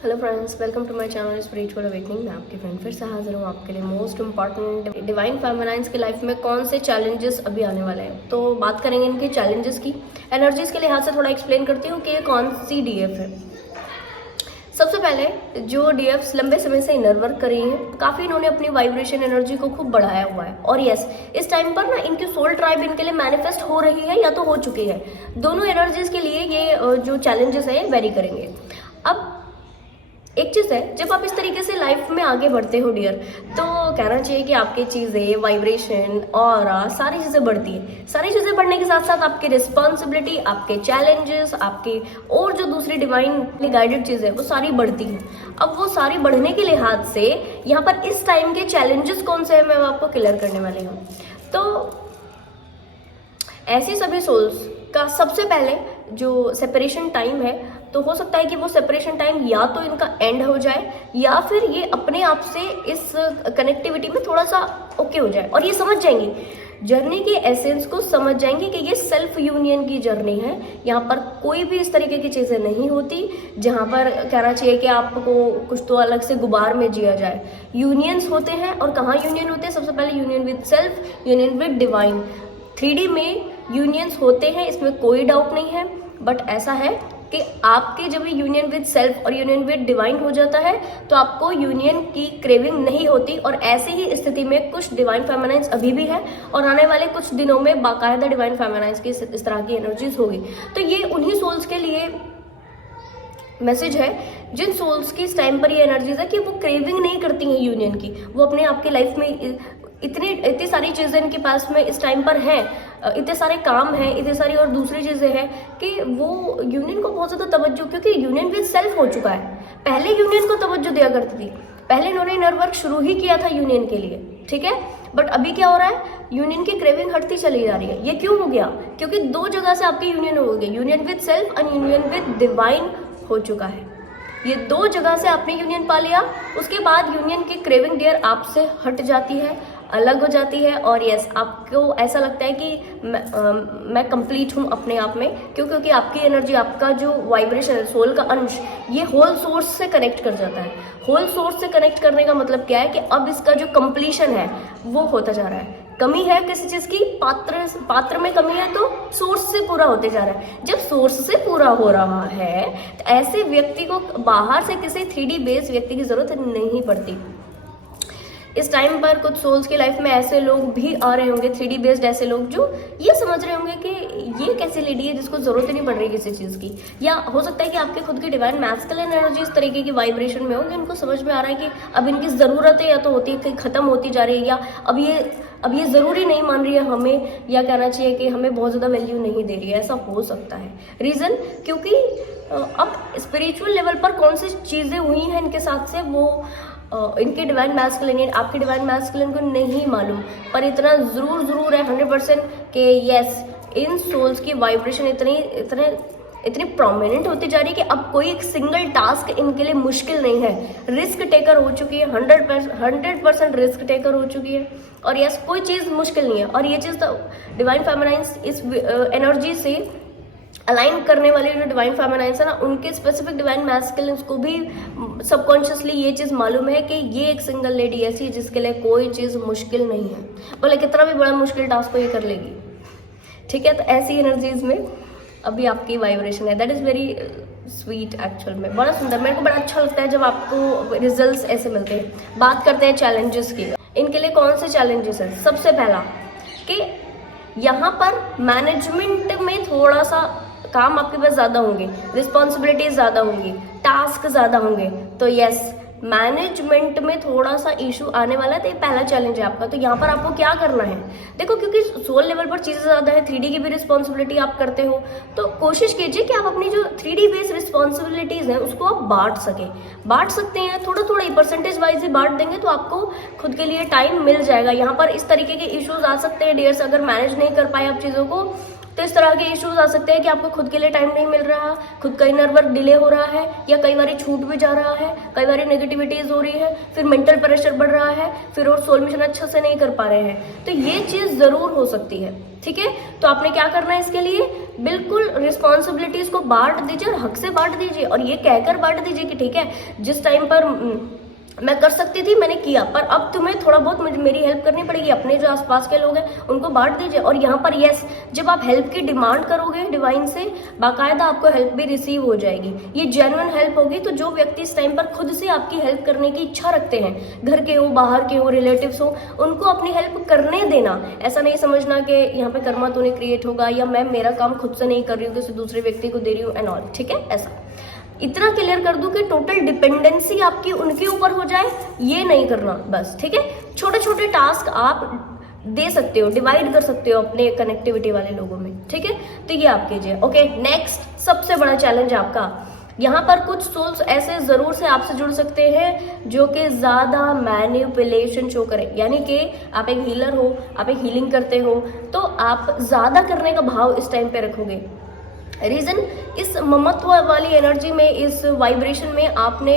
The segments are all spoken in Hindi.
Hello friends, welcome to my channel spiritual awakening. मैं आपकी फ्रेंड फिर से हाजिर हूँ आपके लिए मोस्ट इंपॉर्टेंट डिवाइन फेमिनाइन्स की लाइफ में कौन से चैलेंजेस अभी आने वाले हैं। तो बात करेंगे इनके चैलेंजेस की। एनर्जीज के लिहाज से थोड़ा एक्सप्लेन करती हूँ कि ये कौन सी डीएफ है। सबसे पहले जो डीएफ्स लंबे समय से इनर वर्क कर रही हैं, काफ़ी इन्होंने अपनी वाइब्रेशन एनर्जी को खूब बढ़ाया हुआ है। और यस, इस टाइम पर ना इनकी सोल ट्राइब इनके लिए मैनिफेस्ट हो रही है या तो हो चुकी है। दोनों एनर्जीज के लिए ये जो चैलेंजेस है वेरी करेंगे। अब एक चीज़ है, जब आप इस तरीके से लाइफ में आगे बढ़ते हो डियर, तो कहना चाहिए कि आपकी चीज़ें, वाइब्रेशन और सारी चीज़ें बढ़ती है। सारी चीज़ें बढ़ने के साथ साथ आपकी रिस्पॉन्सिबिलिटी, आपके चैलेंजेस, आपकी और जो दूसरी डिवाइनली गाइडेड चीज़ें वो सारी बढ़ती हैं। अब वो सारी बढ़ने के लिहाज से यहाँ पर इस टाइम के चैलेंजेस कौन से हैं, मैं आपको क्लियर करने वाली हूँ। तो ऐसी सभी सोल्स का सबसे पहले जो सेपरेशन टाइम है, तो हो सकता है कि वो सेपरेशन टाइम या तो इनका एंड हो जाए या फिर ये अपने आप से इस कनेक्टिविटी में थोड़ा सा ओके हो जाए और ये समझ जाएंगी, जर्नी के एसेंस को समझ जाएंगे कि ये सेल्फ यूनियन की जर्नी है। यहाँ पर कोई भी इस तरीके की चीज़ें नहीं होती जहाँ पर कहना चाहिए कि आपको कुछ तो अलग से गुबार में जिया जाए। यूनियंस होते हैं, और कहाँ यूनियन होते हैं? सबसे पहले union with self, union with divine. 3D में यूनियंस होते हैं, इसमें कोई डाउट नहीं है। बट ऐसा है कि आपके जब यूनियन विद सेल्फ और यूनियन विद डिवाइन हो जाता है तो आपको यूनियन की क्रेविंग नहीं होती। और ऐसे ही स्थिति में कुछ डिवाइन फेमिनाइन्स अभी भी है और आने वाले कुछ दिनों में बाकायदा डिवाइन फेमिनाइन्स की इस तरह की एनर्जीज होगी। तो ये उन्हीं सोल्स के लिए मैसेज है जिन सोल्स की इस टाइम पर ये एनर्जीज है कि वो क्रेविंग नहीं करती हैं यूनियन की। वो अपने आपकी लाइफ में इतनी सारी चीज़ें इनके पास में इस टाइम पर हैं, इतने सारे काम हैं, इतनी सारी और दूसरी चीज़ें हैं कि वो यूनियन को बहुत ज़्यादा तवज्जो, क्योंकि यूनियन विद सेल्फ हो चुका है। पहले यूनियन को तवज्जो दिया करती थी, पहले इन्होंने इनर वर्क शुरू ही किया था यूनियन के लिए, ठीक है। बट अभी क्या हो रहा है, यूनियन की क्रेविंग हटती चली जा रही है। ये क्यों हो गया? क्योंकि दो जगह से आपकी यूनियन हो गई, यूनियन विद सेल्फ और यूनियन विद डिवाइन हो चुका है। ये दो जगह से आपने यूनियन पा लिया, उसके बाद यूनियन की क्रेविंग डियर आपसे हट जाती है, अलग हो जाती है। और यस, आपको ऐसा लगता है कि मैं कंप्लीट हूँ अपने आप में। क्यों? क्योंकि आपकी एनर्जी, आपका जो वाइब्रेशन है, सोल का अंश, ये होल सोर्स से कनेक्ट कर जाता है। होल सोर्स से कनेक्ट करने का मतलब क्या है कि अब इसका जो कंप्लीशन है वो होता जा रहा है। कमी है किसी चीज की, पात्र में कमी है तो सोर्स से पूरा होते जा रहा है। जब सोर्स से पूरा हो रहा है तो ऐसे व्यक्ति को बाहर से किसी 3D बेस्ड व्यक्ति की जरूरत नहीं पड़ती। इस टाइम पर कुछ सोल्स की लाइफ में ऐसे लोग भी आ रहे होंगे, 3D बेस्ड ऐसे लोग, जो ये समझ रहे होंगे कि ये कैसी लेडी है जिसको जरूरत ही नहीं पड़ रही किसी चीज़ की। या हो सकता है कि आपके खुद की डिवाइन मैस्कुलिन एनर्जी इस तरीके की वाइब्रेशन में होगी, उनको समझ में आ रहा है कि अब इनकी ज़रूरतें या तो होती है खत्म होती जा रही है, या अब ये ज़रूरी नहीं मान रही है हमें, या कहना चाहिए कि हमें बहुत ज़्यादा वैल्यू नहीं दे रही है। ऐसा हो सकता है रीज़न, क्योंकि अब स्पिरिचुअल लेवल पर कौन सी चीज़ें हुई हैं इनके साथ से वो इनके डिवाइन मैस्कुलिन, आपके डिवाइन मैस्कुलिन को नहीं मालूम। पर इतना ज़रूर है 100% कि यस, इन सोल्स की वाइब्रेशन इतनी प्रोमिनेंट होती जा रही है कि अब कोई एक सिंगल टास्क इनके लिए मुश्किल नहीं है। रिस्क टेकर हो चुकी है, 100% रिस्क टेकर हो चुकी है। और यस, कोई चीज़ मुश्किल नहीं है। और ये चीज़ तो डिवाइन फेमिनाइन्स इस एनर्जी से अलाइन करने वाले जो डिवाइन फेमिनाइन्स है ना, उनके स्पेसिफिक डिवाइन मैस्कुलिन्स को भी सबकॉन्शियसली ये चीज़ मालूम है कि ये एक सिंगल लेडी ऐसी है जिसके लिए कोई चीज़ मुश्किल नहीं है, बोले कितना भी बड़ा मुश्किल टास्क को ये कर लेगी, ठीक है। तो ऐसी एनर्जीज में अभी आपकी वाइब्रेशन है, that is very sweet actual में, बड़ा सुंदर। मेरे को बड़ा अच्छा लगता है जब आपको रिजल्ट्स ऐसे मिलते हैं। बात करते हैं चैलेंजेस की। इनके लिए कौन से चैलेंजेस हैं? सबसे पहला कि यहाँ पर मैनेजमेंट में थोड़ा सा काम आपके पास ज़्यादा होंगे, रिस्पॉन्सिबिलिटीज ज़्यादा होंगी, टास्क ज़्यादा होंगे। तो यस, मैनेजमेंट में थोड़ा सा इशू आने वाला है। तो ये पहला चैलेंज है आपका। तो यहाँ पर आपको क्या करना है? देखो, क्योंकि सोल लेवल पर चीज़ें ज़्यादा है, 3D की भी रिस्पॉन्सिबिलिटी आप करते हो, तो कोशिश कीजिए कि आप अपनी जो 3D बेस्ड रिस्पॉन्सिबिलिटीज़ हैं उसको आप बांट सकते हैं। थोड़ा ही परसेंटेज वाइज ही बांट देंगे तो आपको खुद के लिए टाइम मिल जाएगा। यहाँ पर इस तरीके के इश्यूज आ सकते हैं डियर्स, अगर मैनेज नहीं कर पाए आप चीज़ों को, तो इस तरह के इश्यूज आ सकते हैं कि आपको खुद के लिए टाइम नहीं मिल रहा, खुद का इनर वर्क डिले हो रहा है, या कई बार छूट भी जा रहा है, कई बार नेगेटिविटीज हो रही है, फिर मेंटल प्रेशर बढ़ रहा है, फिर और सोल मिशन अच्छा से नहीं कर पा रहे हैं। तो ये चीज जरूर हो सकती है, ठीक है। तो आपने क्या करना है इसके लिए, बिल्कुल रिस्पॉन्सिबिलिटीज को बांट दीजिए और हक से बांट दीजिए, और ये कहकर बांट दीजिए कि ठीक है, जिस टाइम पर मैं कर सकती थी मैंने किया, पर अब तुम्हें थोड़ा बहुत मेरी हेल्प करनी पड़ेगी। अपने जो आसपास के लोग हैं उनको बांट दीजिए। और यहाँ पर यस, जब आप हेल्प की डिमांड करोगे डिवाइन से, बाकायदा आपको हेल्प भी रिसीव हो जाएगी। ये जेन्युइन हेल्प होगी। तो जो व्यक्ति इस टाइम पर खुद से आपकी हेल्प करने की इच्छा रखते हैं, घर के हो, बाहर के हो, रिलेटिव्स हो, उनको अपनी हेल्प करने देना। ऐसा नहीं समझना कि यहाँ पे कर्मा तो नहीं क्रिएट होगा, या मैं मेरा काम खुद से नहीं कर रही हूँ, किसी दूसरे व्यक्ति को दे रही हूँ एंड ऑल, ठीक है। ऐसा इतना क्लियर कर दूं कि टोटल डिपेंडेंसी आपकी उनके ऊपर हो जाए, ये नहीं करना बस, ठीक है। छोटे छोटे टास्क आप दे सकते हो, डिवाइड कर सकते हो अपने कनेक्टिविटी वाले लोगों में, ठीक है। तो ये आप कीजिए। ओके, नेक्स्ट सबसे बड़ा चैलेंज आपका, यहाँ पर कुछ सोल्स ऐसे जरूर से आपसे जुड़ सकते हैं जो कि ज्यादा मैनिपुलेशन शो करें। यानी कि आप एक हीलर हो, आप एक हीलिंग करते हो, तो आप ज्यादा करने का भाव इस टाइम पे रखोगे। रीजन, इस ममत्व वाली एनर्जी में, इस वाइब्रेशन में आपने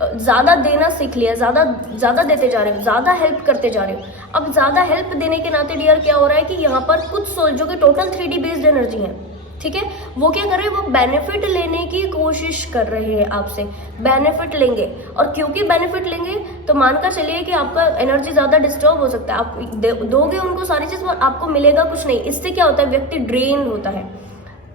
ज्यादा देना सीख लिया, ज्यादा देते जा रहे हो, ज्यादा हेल्प करते जा रहे हो। अब ज्यादा हेल्प देने के नाते डियर क्या हो रहा है कि यहाँ पर कुछ सोल जो कि टोटल 3D बेस्ड एनर्जी है, ठीक है, वो क्या कर रहे हैं, वो बेनिफिट लेने की कोशिश कर रहे हैं आपसे, बेनिफिट लेंगे। और क्योंकि बेनिफिट लेंगे तो मानकर चलिए कि आपका एनर्जी ज्यादा डिस्टर्ब हो सकता है। आप दोगे उनको सारी चीज और आपको मिलेगा कुछ नहीं। इससे क्या होता है, व्यक्ति ड्रेन होता है।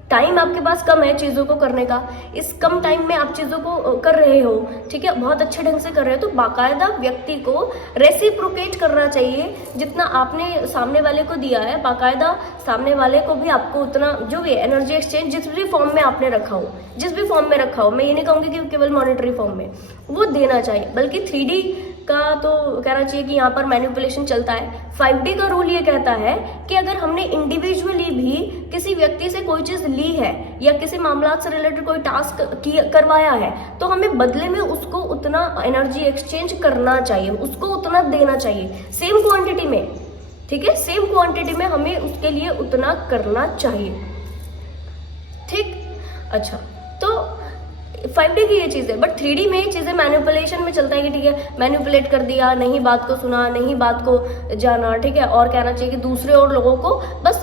टाइम आपके पास कम है चीज़ों को करने का, इस कम टाइम में आप चीज़ों को कर रहे हो, ठीक है, बहुत अच्छे ढंग से कर रहे हो, तो बाकायदा व्यक्ति को रेसिप्रोकेट करना चाहिए। जितना आपने सामने वाले को दिया है, बाकायदा सामने वाले को भी आपको उतना, जो भी एनर्जी एक्सचेंज जिस भी फॉर्म में आपने रखा हो, जिस भी फॉर्म में रखा हो, मैं ये नहीं कहूँगी कि केवल मॉनेटरी फॉर्म में, वो देना चाहिए। बल्कि 3D का तो कहना चाहिए कि यहाँ पर मैनिपुलेशन चलता है। 5D का रूल ये कहता है कि अगर हमने इंडिविजुअली भी किसी व्यक्ति से कोई चीज ली है या किसी मामला से रिलेटेड कोई टास्क करवाया है, तो हमें बदले में उसको उतना एनर्जी एक्सचेंज करना चाहिए, उसको उतना देना चाहिए, सेम क्वांटिटी में, ठीक है, सेम क्वांटिटी में हमें उसके लिए उतना करना चाहिए, ठीक। अच्छा, तो 5D की ये चीज है, बट 3D में चीजें मैनिपुलेशन में चलता है कि ठीक है, मैनिपुलेट कर दिया, नहीं बात को सुना, नहीं बात को जाना, ठीक है, और कहना चाहिए कि दूसरे और लोगों को बस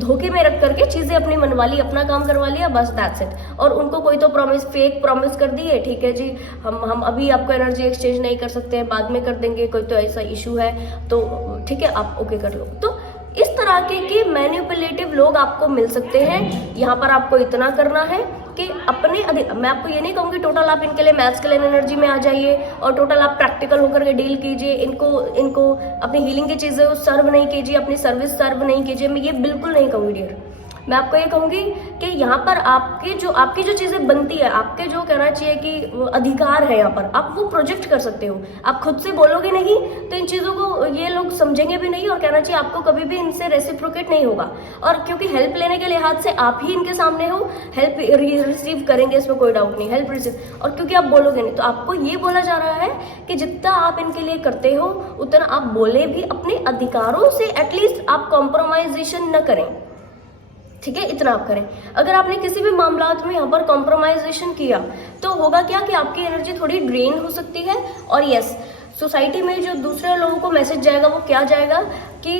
धोखे में रख करके चीजें अपनी मनवा ली, अपना काम करवा लिया, बस दैट्स इट। और उनको कोई तो प्रॉमिस, फेक प्रॉमिस कर दिए, ठीक है जी, हम अभी आपको एनर्जी एक्सचेंज नहीं कर सकते हैं, बाद में कर देंगे, कोई तो ऐसा इशू है तो ठीक है आप ओके कर लो। तो इस तरह के मैनिपुलेटिव लोग आपको मिल सकते हैं। यहाँ पर आपको इतना करना है कि अपने मैं आपको ये नहीं कहूँगी टोटल आप इनके लिए मैस्कुलिन एनर्जी में आ जाइए और टोटल आप प्रैक्टिकल होकर के डील कीजिए, इनको अपनी हीलिंग की चीज़ें सर्व नहीं कीजिए, अपनी सर्विस सर्व नहीं कीजिए, मैं ये बिल्कुल नहीं कहूँगी डियर। मैं आपको ये कहूँगी कि यहाँ पर आपकी जो चीज़ें बनती है, आपके जो कहना चाहिए कि अधिकार है, यहाँ पर आप वो प्रोजेक्ट कर सकते हो। आप खुद से बोलोगे नहीं तो इन चीज़ों को ये लोग समझेंगे भी नहीं, और कहना चाहिए आपको कभी भी इनसे रेसिप्रोकेट नहीं होगा। और क्योंकि हेल्प लेने के लिहाज से आप ही इनके सामने हो, हेल्प रिसीव करेंगे, इसमें कोई डाउट नहीं, हेल्प रिसीव। और क्योंकि आप बोलोगे नहीं, तो आपको ये बोला जा रहा है कि जितना आप इनके लिए करते हो उतना आप बोले भी, अपने अधिकारों से एटलीस्ट आप कॉम्प्रोमाइजेशन न करें, ठीक है, इतना आप करें। अगर आपने किसी भी मामला में यहाँ पर कॉम्प्रोमाइजेशन किया तो होगा क्या कि आपकी एनर्जी थोड़ी ड्रेन हो सकती है। और यस, सोसाइटी में जो दूसरे लोगों को मैसेज जाएगा वो क्या जाएगा कि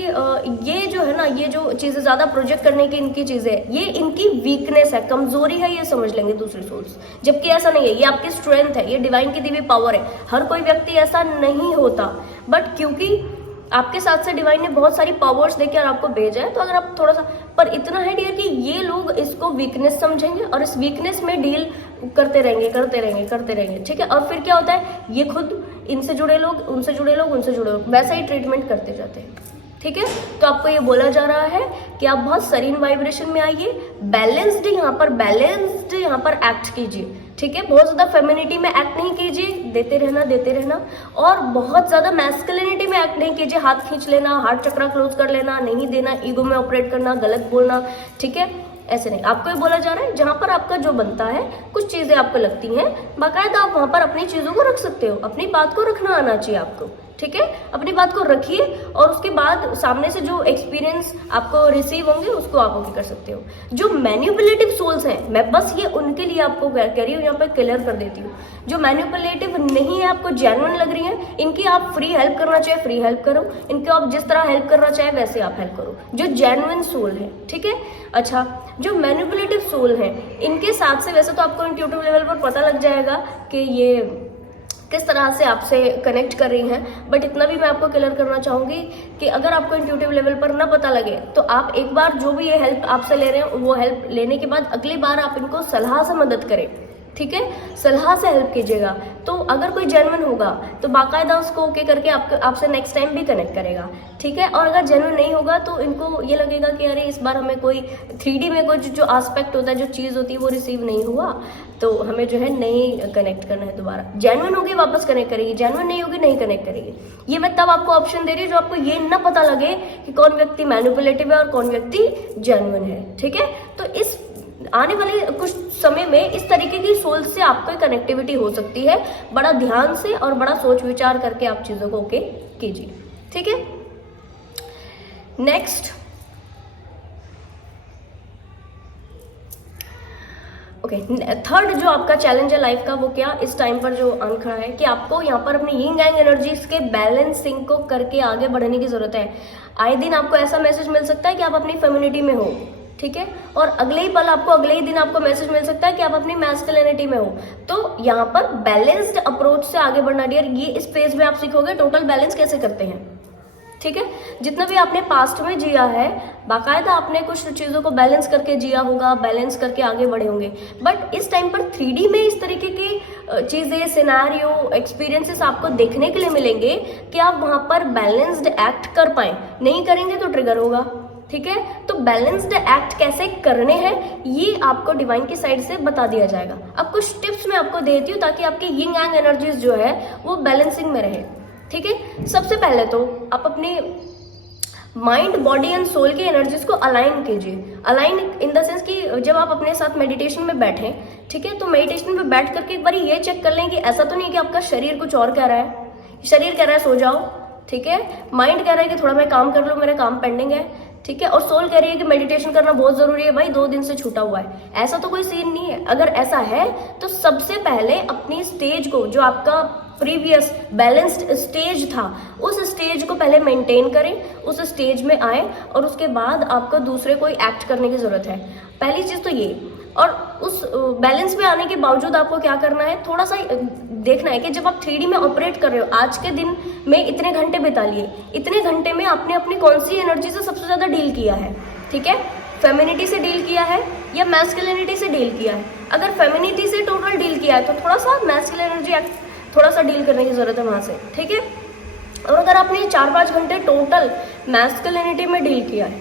ये जो है ना, ये जो चीज़ें ज़्यादा प्रोजेक्ट करने की इनकी चीज़ें, ये इनकी वीकनेस है, कमजोरी है, ये समझ लेंगे दूसरे सोल्स। जबकि ऐसा नहीं है, ये आपकी स्ट्रेंथ है, ये डिवाइन की दी हुई पावर है। हर कोई व्यक्ति ऐसा नहीं होता, बट क्योंकि आपके साथ से डिवाइन ने बहुत सारी पावर्स देकर आपको भेजा है, तो अगर आप थोड़ा सा, पर इतना है डियर कि ये लोग इसको वीकनेस समझेंगे और इस वीकनेस में डील करते रहेंगे, ठीक है। और फिर क्या होता है, ये खुद इनसे जुड़े लोग, उनसे जुड़े लोग, उनसे जुड़े लोग, वैसा ही ट्रीटमेंट करते जाते हैं, ठीक है। तो आपको ये बोला जा रहा है कि आप बहुत सरीन वाइब्रेशन में आइए, बैलेंस्ड यहाँ पर एक्ट कीजिए, ठीक है। बहुत ज्यादा फेमिनिटी में एक्ट नहीं कीजिए, देते रहना, और बहुत ज्यादा मैस्कुलिनिटी में एक्ट नहीं कीजिए, हाथ खींच लेना, हार्ट चक्रा क्लोज कर लेना, नहीं देना, ईगो में ऑपरेट करना, गलत बोलना, ठीक है, ऐसे नहीं। आपको ये बोला जा रहा है जहां पर आपका जो बनता है, कुछ चीजें आपको लगती हैं, बाकायदा आप वहां पर अपनी चीजों को रख सकते हो, अपनी बात को रखना आना चाहिए आपको, ठीक है, अपनी बात को रखिए और उसके बाद सामने से जो एक्सपीरियंस आपको रिसीव होंगे उसको आप ओके कर सकते हो। जो मैनिपुलेटिव सोल्स हैं, मैं बस ये उनके लिए आपको कह रही हूँ, यहाँ पर क्लियर कर देती हूँ। जो मैनिपुलेटिव नहीं है, आपको जेन्युइन लग रही है, इनकी आप फ्री हेल्प करना चाहे फ्री हेल्प करो, इनको आप जिस तरह हेल्प करना चाहे वैसे आप हेल्प करो, जो जेन्युइन सोल है, ठीक है। अच्छा, जो मैनिपुलेटिव सोल है इनके साथ से वैसे तो आपको इंट्यूटिव लेवल पर पता लग जाएगा कि ये किस तरह से आपसे कनेक्ट कर रही हैं, बट इतना भी मैं आपको क्लियर करना चाहूँगी कि अगर आपको इंट्यूटिव लेवल पर ना पता लगे तो आप एक बार जो भी ये हेल्प आपसे ले रहे हैं वो हेल्प लेने के बाद अगली बार आप इनको सलाह से मदद करें, ठीक है, सलाह से हेल्प कीजिएगा। तो अगर कोई जेन्युइन होगा तो बाकायदा उसको ओके करके आपसे नेक्स्ट टाइम भी कनेक्ट करेगा, ठीक है। और अगर जेन्युइन नहीं होगा तो इनको ये लगेगा कि अरे इस बार हमें कोई 3D में कोई जो एस्पेक्ट होता है, जो चीज़ होती है वो रिसीव नहीं हुआ, तो हमें जो है नहीं कनेक्ट करना है दोबारा। जेन्युइन होगी वापस कनेक्ट करेगी, जेन्युइन नहीं होगी नहीं कनेक्ट करेगी। ये मैं तब आपको ऑप्शन दे रही हूँ जो आपको ये ना पता लगे कि कौन व्यक्ति मैनिपुलेटिव है और कौन व्यक्ति जेन्युइन है, ठीक है। तो इस आने वाले कुछ समय में इस तरीके की सोल से आपको कनेक्टिविटी हो सकती है। बड़ा ध्यान से और बड़ा सोच विचार करके आप चीजों को ओके कीजिए, ठीक है। नेक्स्ट, ओके, थर्ड जो आपका चैलेंज है लाइफ का वो क्या इस टाइम पर जो आन खड़ा है कि आपको यहाँ पर अपनी यिंग यांग एनर्जीज के बैलेंसिंग को करके आगे बढ़ने की जरूरत है। आए दिन आपको ऐसा मैसेज मिल सकता है कि आप अपनी फेमिनिटी में हो, ठीक है, और अगले ही पल आपको, अगले ही दिन आपको मैसेज मिल सकता है कि आप अपनी मैस्कुलिनिटी में हो। तो यहाँ पर बैलेंस्ड अप्रोच से आगे बढ़ना डियर, ये इस फेज में आप सीखोगे टोटल बैलेंस कैसे करते हैं, ठीक है। जितना भी आपने पास्ट में जिया है बाकायदा आपने कुछ चीज़ों को बैलेंस करके जिया होगा, बैलेंस करके आगे बढ़े होंगे, बट इस टाइम पर 3D में इस तरीके की चीज़ें, सिनेरियो, एक्सपीरियंसेस आपको देखने के लिए मिलेंगे कि आप वहाँ पर बैलेंस्ड एक्ट कर पाए। नहीं करेंगे तो ट्रिगर होगा, ठीक है। तो बैलेंस्ड एक्ट कैसे करने हैं ये आपको डिवाइन की साइड से बता दिया जाएगा। अब कुछ टिप्स मैं आपको देती हूँ ताकि आपकी यिंग यांग एनर्जीज जो है वो बैलेंसिंग में रहे, ठीक है। सबसे पहले तो आप अपने माइंड, बॉडी एंड सोल की एनर्जीज को अलाइन कीजिए। अलाइन इन द सेंस कि जब आप अपने साथ मेडिटेशन में बैठे, ठीक है, तो मेडिटेशन में बैठ करके एक बार ये चेक कर लें कि ऐसा तो नहीं कि आपका शरीर कुछ और कह रहा है। शरीर कह रहा है सो जाओ, ठीक है, माइंड कह रहा है कि थोड़ा मैं काम कर लूँ, मेरा काम पेंडिंग है, ठीक है, और सोल कह रही है कि मेडिटेशन करना बहुत जरूरी है भाई, 2 दिन से छूटा हुआ है। ऐसा तो कोई सीन नहीं है। अगर ऐसा है तो सबसे पहले अपनी स्टेज को, जो आपका प्रीवियस बैलेंस्ड स्टेज था, उस स्टेज को पहले मेंटेन करें, उस स्टेज में आए और उसके बाद आपको दूसरे कोई एक्ट करने की जरूरत है। पहली चीज तो ये। और उस बैलेंस में आने के बावजूद आपको क्या करना है, थोड़ा सा देखना है कि जब आप 3D में ऑपरेट कर रहे हो, आज के दिन में इतने घंटे बिता लिए, इतने घंटे में आपने अपनी कौन सी एनर्जी से सबसे ज्यादा डील किया है, ठीक है, फेमिनिटी से डील किया है या मैस्कुलिनिटी से डील किया है। अगर फेमिनिटी से टोटल डील किया है तो थोड़ा सा मैस्कुलिन एनर्जी थोड़ा सा डील करने की जरूरत है वहां से, ठीक है। और अगर आपने 4-5 घंटे टोटल मैस्कुलिनिटी में डील किया है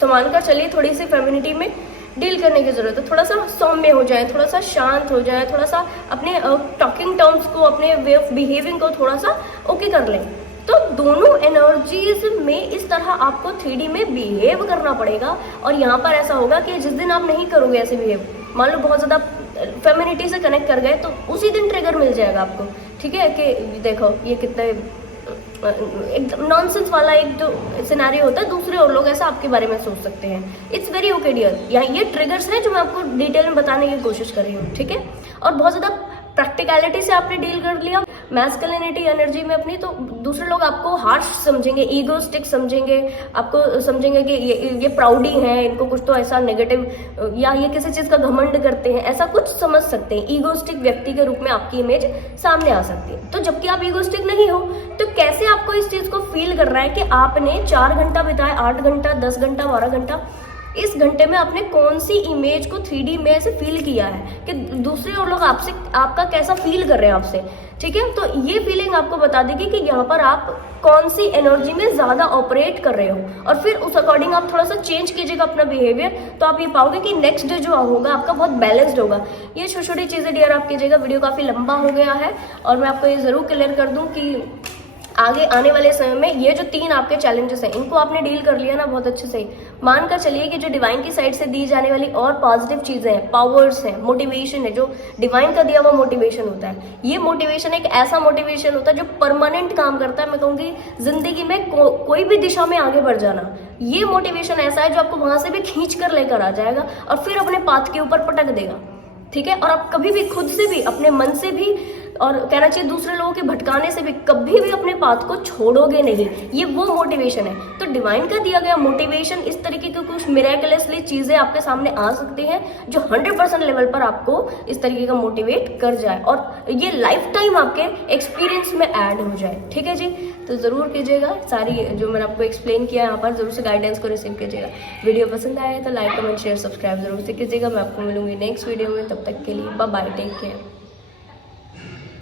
तो मानकर चलिए थोड़ी सी फेमिनिटी में डील करने की जरूरत है। थोड़ा सा सौम्य हो जाए, थोड़ा सा शांत हो जाए, थोड़ा सा अपने टॉकिंग टर्म्स को, अपने वे ऑफ बिहेविंग को थोड़ा सा ओके कर लें। तो दोनों एनर्जीज में इस तरह आपको 3D में बिहेव करना पड़ेगा। और यहाँ पर ऐसा होगा कि जिस दिन आप नहीं करोगे ऐसे बिहेव, मान लो बहुत ज़्यादा फेमिनिटी से कनेक्ट कर गए, तो उसी दिन ट्रिगर मिल जाएगा आपको, ठीक है, कि देखो ये कितने एकदम नॉनसेंस वाला एक जो सिनेरियो होता है, दूसरे और लोग ऐसा आपके बारे में सोच सकते हैं। It's very okay dear. यहाँ ये ट्रिगर्स हैं जो मैं आपको डिटेल में बताने की कोशिश कर रही हूँ, ठीक है। और बहुत ज़्यादा प्रैक्टिकलिटी से आपने डील कर लिया मैस्कुलिनिटी एनर्जी में अपनी, तो दूसरे लोग आपको हार्श समझेंगे, ईगोस्टिक समझेंगे, आपको समझेंगे कि ये प्राउडी हैं, इनको कुछ तो ऐसा नेगेटिव या ये किसी चीज़ का घमंड करते हैं, ऐसा कुछ समझ सकते हैं। ईगोस्टिक व्यक्ति के रूप में आपकी इमेज सामने आ सकती है। तो जबकि आप ईगोस्टिक नहीं हो तो कैसे आपको इस चीज़ को फील कर रहा है कि आपने 4 घंटा बिताया, 8 घंटा, 10 घंटा, 12 घंटा, इस घंटे में आपने कौन सी इमेज को 3D में ऐसे फील किया है कि दूसरे और लोग आपसे, आपका कैसा फील कर रहे हैं आपसे, ठीक है। तो ये फीलिंग आपको बता देगी कि यहाँ पर आप कौन सी एनर्जी में ज्यादा ऑपरेट कर रहे हो, और फिर उस अकॉर्डिंग आप थोड़ा सा चेंज कीजिएगा अपना बिहेवियर, तो आप ये पाओगे कि नेक्स्ट डे जो होगा आपका बहुत बैलेंस्ड होगा। ये छोटी छोटी चीजें डियर आप कीजिएगा। वीडियो काफी लंबा हो गया है और मैं आपको ये जरूर क्लियर कर दूं कि आगे आने वाले समय में ये जो 3 आपके चैलेंजेस हैं, इनको आपने डील कर लिया ना बहुत अच्छे से, मानकर चलिए कि जो डिवाइन की साइड से दी जाने वाली और पॉजिटिव चीजें हैं, पावर्स हैं, मोटिवेशन है, जो डिवाइन का दिया हुआ मोटिवेशन होता है, ये मोटिवेशन एक ऐसा मोटिवेशन होता है जो परमानेंट काम करता है। मैं कहूँगी जिंदगी में कोई भी दिशा में आगे बढ़ जाना, ये मोटिवेशन ऐसा है जो आपको वहां से भी खींच कर लेकर आ जाएगा और फिर अपने पाथ के ऊपर पटक देगा। ठीक है, और आप कभी भी खुद से भी, अपने मन से भी, और कहना चाहिए दूसरे लोगों के भटकाने से भी कभी भी अपने पाथ को छोड़ोगे नहीं। ये वो मोटिवेशन है। तो डिवाइन का दिया गया मोटिवेशन, इस तरीके की कुछ मिरेकलसली चीजें आपके सामने आ सकती हैं जो 100% लेवल पर आपको इस तरीके का मोटिवेट कर जाए और ये लाइफ टाइम आपके एक्सपीरियंस में ऐड हो जाए। ठीक है जी, तो जरूर कीजिएगा। सारी जो मैंने आपको एक्सप्लेन किया यहाँ पर, जरूर से गाइडेंस को रिसीव कीजिएगा। वीडियो पसंद आए तो लाइक, कमेंट, शेयर, सब्सक्राइब जरूर से कीजिएगा। मैं आपको मिलूंगी नेक्स्ट वीडियो में, तब तक के लिए बाय बाय, टेक केयर।